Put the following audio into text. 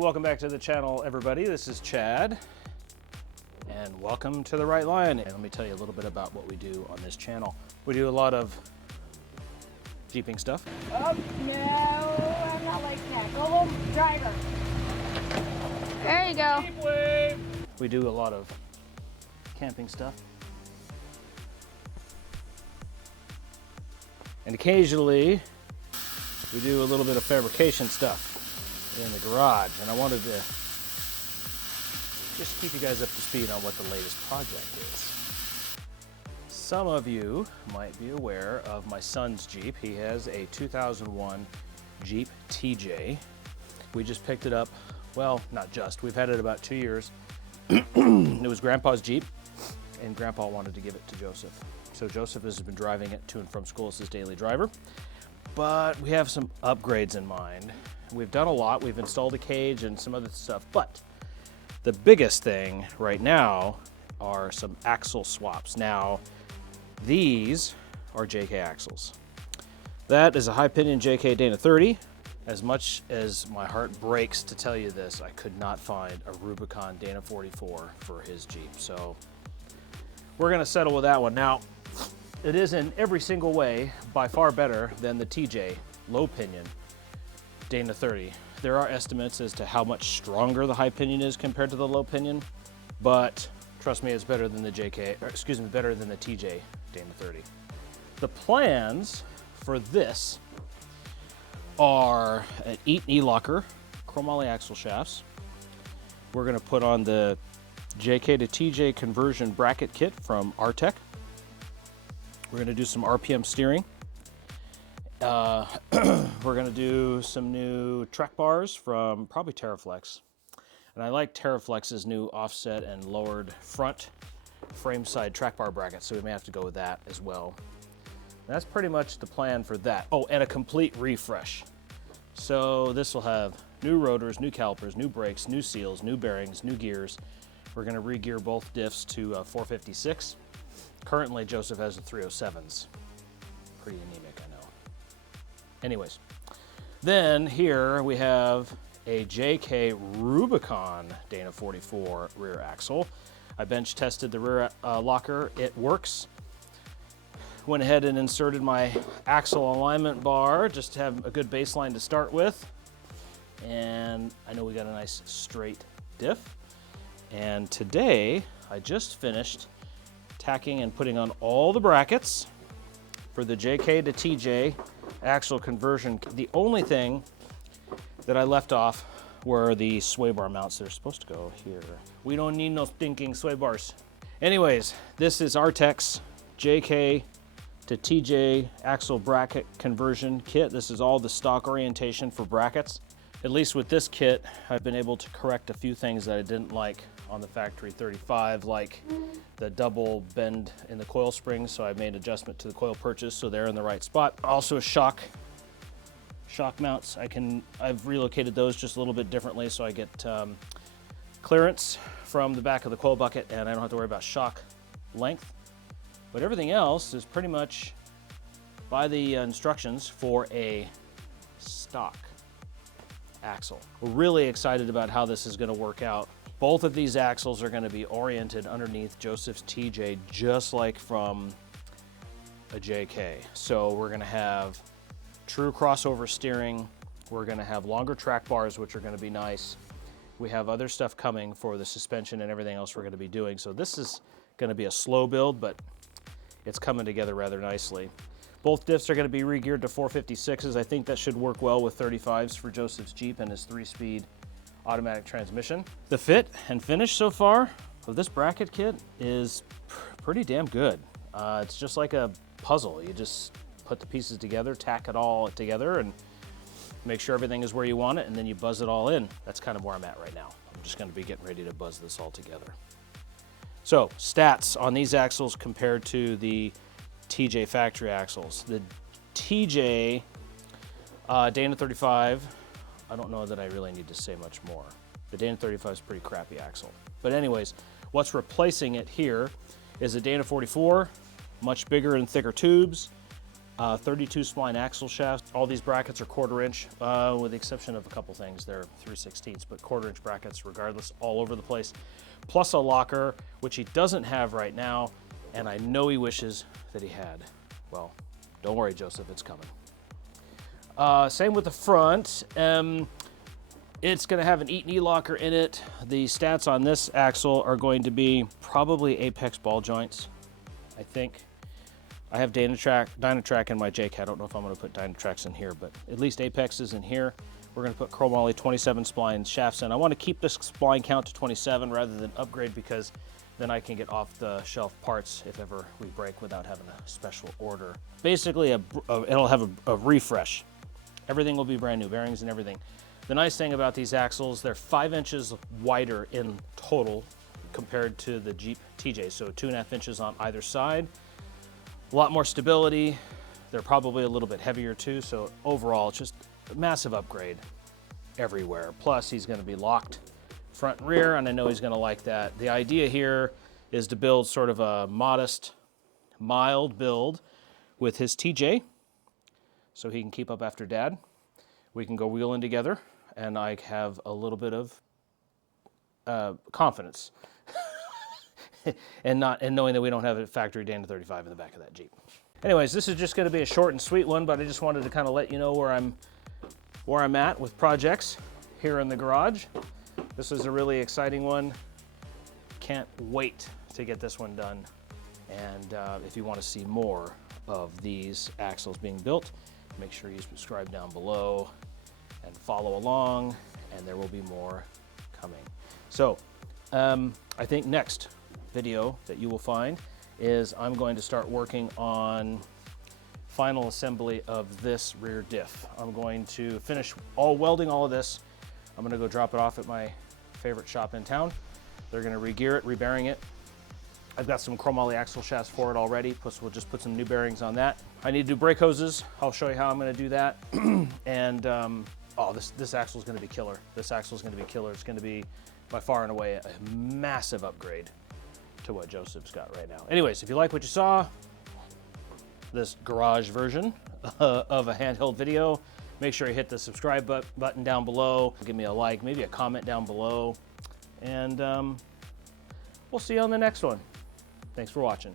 welcome back to the channel, everybody. This is Chad, and welcome to The Right Line. And let me tell you a little bit about what we do on this channel. We do a lot of Jeeping stuff. Oh, no, I'm not like that. Go home, driver. There you go. Jeep wave. We do a lot of camping stuff. And occasionally, we do a little bit of fabrication stuff in the garage. And I wanted to just keep you guys up to speed on what the latest project is. Some of you might be aware of my son's Jeep. He has a 2001 Jeep TJ. We just picked it up, well, not just, we've had it about 2 years. It was Grandpa's Jeep, and Grandpa wanted to give it to Joseph. So Joseph has been driving it to and from school as his daily driver. But we have some upgrades in mind. We've done a lot. We've installed a cage and some other stuff, but the biggest thing right now are some axle swaps. Now, these are JK axles. That is a high pinion JK Dana 30. As much as my heart breaks to tell you this, I could not find a Rubicon Dana 44 for his Jeep. So we're gonna settle with that one. Now, it is in every single way by far better than the TJ low pinion Dana 30. There are estimates as to how much stronger the high pinion is compared to the low pinion, but trust me, it's better than the better than the TJ Dana 30. The plans for this are an Eaton E-Locker chromoly axle shafts. We're gonna put on the JK2TJ conversion bracket kit from Artec. We're gonna do some RPM steering. We're gonna do some new track bars from probably TerraFlex. And I like TerraFlex's new offset and lowered front frame side track bar bracket, so we may have to go with that as well. And that's pretty much the plan for that. Oh, and a complete refresh. So this will have new rotors, new calipers, new brakes, new seals, new bearings, new gears. We're gonna re-gear both diffs to 456. Currently, Joseph has the 307s. Pretty anemic, I know. Anyways, then here we have a JK Rubicon Dana 44 rear axle. I bench tested the rear locker. It works. Went ahead and inserted my axle alignment bar just to have a good baseline to start with. And I know we got a nice straight diff. And today, I just finished tacking and putting on all the brackets for the JK to TJ axle conversion. The only thing that I left off were the sway bar mounts. They're supposed to go here. We don't need no stinking sway bars. Anyways, this is Artec's JK to TJ axle bracket conversion kit. This is all the stock orientation for brackets. At least with this kit, I've been able to correct a few things that I didn't like on the factory 35, like the double bend in the coil springs, so I made adjustment to the coil purchase so they're in the right spot. Also shock mounts, I've relocated those just a little bit differently so I get clearance from the back of the coil bucket and I don't have to worry about shock length. But everything else is pretty much by the instructions for a stock axle. We're really excited about how this is going to work out. Both of these axles are going to be oriented underneath Joseph's TJ, just like from a JK. So we're going to have true crossover steering. We're going to have longer track bars, which are going to be nice. We have other stuff coming for the suspension and everything else we're going to be doing. So this is going to be a slow build, but it's coming together rather nicely. Both diffs are going to be re-geared to 456s. I think that should work well with 35s for Joseph's Jeep and his 3-speed automatic transmission. The fit and finish so far of this bracket kit is pretty damn good. It's just like a puzzle. You just put the pieces together, tack it all together, and make sure everything is where you want it, and then you buzz it all in. That's kind of where I'm at right now. I'm just going to be getting ready to buzz this all together. So, stats on these axles compared to the TJ factory axles. The TJ Dana 35, I don't know that I really need to say much more. The Dana 35 is a pretty crappy axle. But anyways, what's replacing it here is a Dana 44, much bigger and thicker tubes, 32 spline axle shaft. All these brackets are 1/4 inch, with the exception of a couple things. They're 3/16, but 1/4 inch brackets regardless, all over the place. Plus a locker, which he doesn't have right now, and I know he wishes that he had. Well, don't worry, Joseph, it's coming. Same with the front. It's going to have an Eaton E-locker in it. The stats on this axle are going to be probably apex ball joints, I think. I have Dynatrack in my JK. I don't know if I'm going to put Dynatracks in here, but at least apex is in here. We're going to put chromoly 27 spline shafts in. I want to keep this spline count to 27 rather than upgrade, because then I can get off the shelf parts if ever we break without having a special order. Basically, it'll have a refresh. Everything will be brand new, bearings and everything. The nice thing about these axles, they're 5 inches wider in total compared to the Jeep TJ, so 2.5 inches on either side. A lot more stability. They're probably a little bit heavier too, so overall, it's just a massive upgrade everywhere. Plus, he's going to be locked front and rear, and I know he's going to like that. The idea here is to build sort of a modest, mild build with his TJ, so he can keep up after Dad. We can go wheeling together, and I have a little bit of confidence and knowing that we don't have a factory Dana 35 in the back of that Jeep. Anyways, this is just going to be a short and sweet one, but I just wanted to kind of let you know where I'm at with projects here in the garage. This is a really exciting one. Can't wait to get this one done. And if you want to see more of these axles being built, make sure you subscribe down below and follow along, and there will be more coming. So I think next video that you will find is I'm going to start working on final assembly of this rear diff. I'm going to finish welding all of this. I'm going to go drop it off at my favorite shop in town. They're going to re-gear it, re-bearing it. I've got some chromoly axle shafts for it already, plus we'll just put some new bearings on that. I need to do brake hoses. I'll show you how I'm going to do that. And oh, this axle is going to be killer. This axle is going to be killer. It's going to be by far and away a massive upgrade to what Joseph's got right now. Anyways, if you like what you saw, this garage version of a handheld video, make sure you hit the subscribe button down below. Give me a like, maybe a comment down below, and we'll see you on the next one. Thanks for watching.